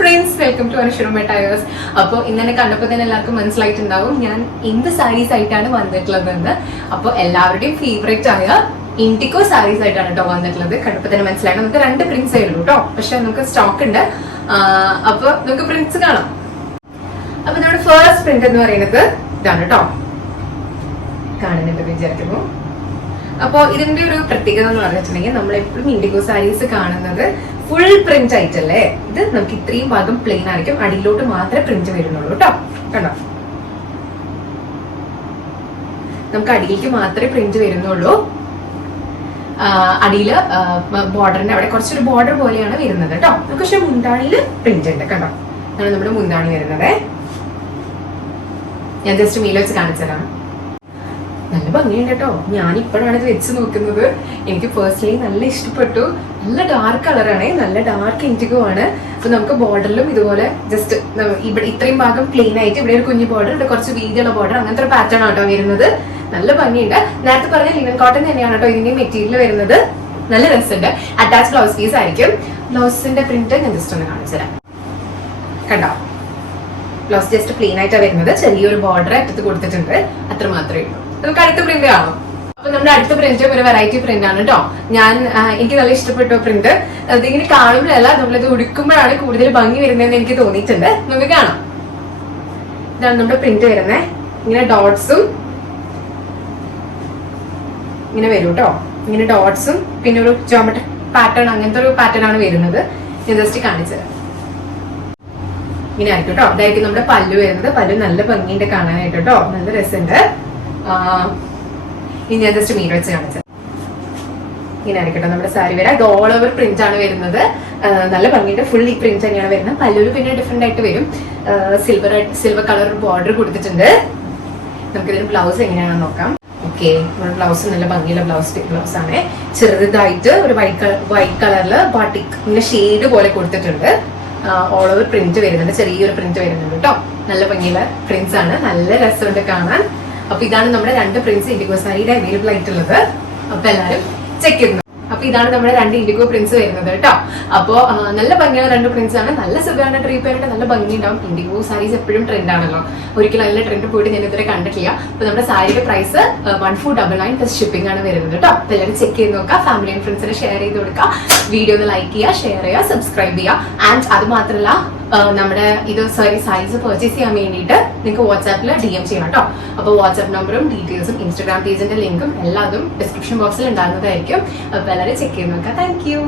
Friends, welcome to Anushuruma tyres. അപ്പോൾ ഇന്നെ കണ്ടപ്പോൾ തന്നെ എല്ലാവർക്കും മനസ്സിലായിട്ടുണ്ടാവും ഞാൻ എന്ത് സാരീസ് ആയിട്ടാണ് വന്നിട്ടുള്ളതെന്ന്. അപ്പോൾ എല്ലാവരുടെയും ഫേവറേറ്റ് ആയ ഇൻഡിഗോ സാരീസ് ആയിട്ടാണ് കേട്ടോ വന്നിട്ടുള്ളത്. കണ്ടപ്പോൾ തന്നെ മനസ്സിലായി. നമുക്ക് 2 പ്രിന്റ്സ് ആയിരുന്നു കേട്ടോ, പക്ഷെ നമുക്ക് സ്റ്റോക്ക് ഉണ്ട്. അപ്പൊ നമുക്ക് പ്രിന്റ്സ് കാണാം. അപ്പൊ നമ്മുടെ ഫസ്റ്റ് പ്രിന്റ് എന്ന് പറയുന്നത് ഇതാണ് കേട്ടോ, കാണുന്നുണ്ട് വിചാരിക്കുന്നു. അപ്പൊ ഇതിന്റെ ഒരു പ്രത്യേകത എന്ന് പറഞ്ഞിട്ടുണ്ടെങ്കിൽ നമ്മൾ എപ്പോഴും ഇൻഡിഗോ സാരീസ് കാണുന്നത് ഫുൾ പ്രിന്റ് ആയിട്ടല്ലേ. ഇത് നമുക്ക് ഇത്രയും ഭാഗം പ്ലെയിൻ ആയിരിക്കും, അടിയിലോട്ട് മാത്രമേ പ്രിന്റ് വരുന്നുള്ളൂ കേട്ടോ. കണ്ടോ, നമുക്ക് അടിയിലേക്ക് മാത്രമേ പ്രിന്റ് വരുന്നുള്ളൂ. അടിയില് ബോർഡറിന്റെ അവിടെ കുറച്ചൊരു ബോർഡർ പോലെയാണ് വരുന്നത് കേട്ടോ. നമുക്ക് പക്ഷെ മുന്താണിയില് പ്രിന്റ് ഉണ്ട്. കണ്ടോ, അതാണ് നമ്മുടെ മുന്താണി വരുന്നത്. ഞാൻ ജസ്റ്റ് മീൽ വെച്ച് കാണിച്ചു തരാം. നല്ല ഭംഗിയുണ്ട് കേട്ടോ. ഞാൻ ഇപ്പോഴാണ് ഇത് വെച്ച് നോക്കുന്നത്. എനിക്ക് പേഴ്സണലി നല്ല ഇഷ്ടപ്പെട്ടു. നല്ല ഡാർക്ക് കളറാണ്, നല്ല ഡാർക്ക് ഇൻഡിഗോ ആണ്. അപ്പൊ നമുക്ക് ബോർഡറിലും ഇതുപോലെ ജസ്റ്റ് ഇവിടെ ഇത്രയും ഭാഗം പ്ലെയിൻ ആയിട്ട് ഇവിടെ ഒരു കുഞ്ഞു ബോർഡർ, ഇവിടെ കുറച്ച് വീതിയുള്ള ബോർഡർ, അങ്ങനത്തെ ഒരു പാറ്റേൺ ആട്ടോ വരുന്നത്. നല്ല ഭംഗിയുണ്ട്. നേരത്തെ പറഞ്ഞ ലിനൻ കോട്ടൺ തന്നെയാണ് കേട്ടോ ഇതിന്റെ മെറ്റീരിയൽ വരുന്നത്. നല്ല രസമുണ്ട്. അറ്റാച്ച് ബ്ലൗസ് പീസ് ആയിരിക്കും. ബ്ലൗസിന്റെ പ്രിന്റ് ഞാൻ ജസ്റ്റ് ഒന്ന് കാണിച്ചു തരാം. കണ്ടോ, ബ്ലൗസ് ജസ്റ്റ് പ്ലെയിൻ ആയിട്ടാണ് വരുന്നത്. ചെറിയൊരു ബോർഡർ അറ്റത്ത് കൊടുത്തിട്ടുണ്ട്, അത്ര മാത്രമേ ഉള്ളൂ. നമുക്ക് അടുത്ത പ്രിന്റ് കാണാം. അപ്പൊ നമ്മുടെ അടുത്ത പ്രിന്റ് ഒരു വെറൈറ്റി പ്രിന്റ് ആണ് കേട്ടോ. എനിക്ക് നല്ല ഇഷ്ടപ്പെട്ടു പ്രിന്റ്. അതിങ്ങനെ കാണുമ്പോഴല്ല, നമ്മളിത് ഉടുക്കുമ്പോഴാണ് കൂടുതൽ ഭംഗി വരുന്നതെന്ന് എനിക്ക് തോന്നിയിട്ടുണ്ട്. നമുക്ക് കാണാം. ഇതാണ് നമ്മുടെ പ്രിന്റ് വരുന്നത്. ഇങ്ങനെ ഡോട്ട്സും ഇങ്ങനെ വരും കേട്ടോ. ഇങ്ങനെ ഡോട്ട്സും പിന്നെ ഒരു ജോമെട്രിക് പാറ്റേൺ, അങ്ങനത്തെ ഒരു പാറ്റേൺ ആണ് വരുന്നത്. ഞാൻ ജസ്റ്റ് കാണിച്ചത് ഇങ്ങനെ ആയിരിക്കും കേട്ടോ. അതായിരിക്കും നമ്മുടെ പല്ലു വരുന്നത്. പല്ലു നല്ല ഭംഗിയുണ്ട് കാണാനായിട്ട് കേട്ടോ, നല്ല രസമുണ്ട്. ഇനി ഞാൻ ജസ്റ്റ് മീൻ വെച്ച് കാണിച്ചത് ഇങ്ങനെ ആയിരിക്കട്ടോ നമ്മുടെ സാരി വരാം. ഇത് ഓൾ ഓവർ പ്രിന്റ് ആണ് വരുന്നത്. നല്ല ഭംഗിയുണ്ട്. ഫുൾ ഈ പ്രിന്റ് തന്നെയാണ് വരുന്നത്. പല്ലൂര് പിന്നെ ഡിഫറെന്റ് ആയിട്ട് വരും. സിൽവർ കളർ ബോർഡർ കൊടുത്തിട്ടുണ്ട്. നമുക്കിതിന് ബ്ലൗസ് എങ്ങനെയാണെന്ന് നോക്കാം. ഓക്കെ, നമ്മുടെ ബ്ലൗസ് നല്ല ഭംഗിയുള്ള ബ്ലൗസ് ആണ്. ചെറുതായിട്ട് ഒരു വൈറ്റ് കളറില് ബാട്ടിക് ഇങ്ങനെ ഷെയ്ഡ് പോലെ കൊടുത്തിട്ടുണ്ട്. ഓൾ ഓവർ പ്രിന്റ് വരുന്നുണ്ട്, ചെറിയൊരു പ്രിന്റ് വരുന്നുണ്ട് കേട്ടോ. നല്ല ഭംഗിയുള്ള പ്രിന്റ്സ് ആണ്, നല്ല രസമുണ്ട് കാണാൻ. അപ്പൊ ഇതാണ് നമ്മുടെ 2 പ്രിന്റ്സ് ഇൻഡിഗോ സാരിയുടെ അവൈലബിൾ ആയിട്ടുള്ളത്. അപ്പൊ എല്ലാവരും ചെക്ക് ചെയ്യുന്നു. അപ്പൊ ഇതാണ് നമ്മുടെ 2 ഇൻഡിഗോ പ്രിന്റ്സ് വരുന്നത് കേട്ടോ. അപ്പോ നല്ല ഭംഗിയുള്ള 2 പ്രിന്റ്സ് ആണ്. നല്ല സുഖമാണ് ട്രീപ്പ് ചെയ്യാനായിട്ട്, നല്ല ഭംഗി ഉണ്ടാവും. ഇൻഡിഗോ സാരീസ് എപ്പോഴും ട്രെൻഡ് ആണല്ലോ. ഒരിക്കലും നല്ല ട്രെൻഡ് പോയിട്ട് ഞാൻ ഇതുവരെ കണ്ടിട്ടില്ല. അപ്പൊ നമ്മുടെ സാരിയുടെ പ്രൈസ് 1499 പ്ലസ് ഷിപ്പിംഗ് ആണ് വരുന്നത് കേട്ടോ. അപ്പൊ എല്ലാവരും ചെക്ക് ചെയ്ത് നോക്കുക. ഫാമിലി ആൻഡ് ഫ്രണ്ട്സിനെ ഷെയർ ചെയ്ത് കൊടുക്കുക. വീഡിയോ ഒന്ന് ലൈക്ക് ചെയ്യുക, ഷെയർ ചെയ്യുക, സബ്സ്ക്രൈബ് ചെയ്യുക. ആൻഡ് അത് മാത്രമല്ല, നമ്മുടെ ഇത് സൈസ് പർച്ചേസ് ചെയ്യാൻ വേണ്ടിയിട്ട് നിങ്ങൾക്ക് വാട്സാപ്പിൽ DM ചെയ്യണം കേട്ടോ. അപ്പോൾ വാട്സാപ്പ് നമ്പറും ഡീറ്റെയിൽസും ഇൻസ്റ്റാഗ്രാം പേജിന്റെ ലിങ്കും എല്ലാതും ഡിസ്ക്രിപ്ഷൻ ബോക്സിൽ ഉണ്ടാകുന്നതായിരിക്കും. അപ്പോൾ എല്ലാവരും ചെക്ക് ചെയ്ത് നോക്കാം. Thank you.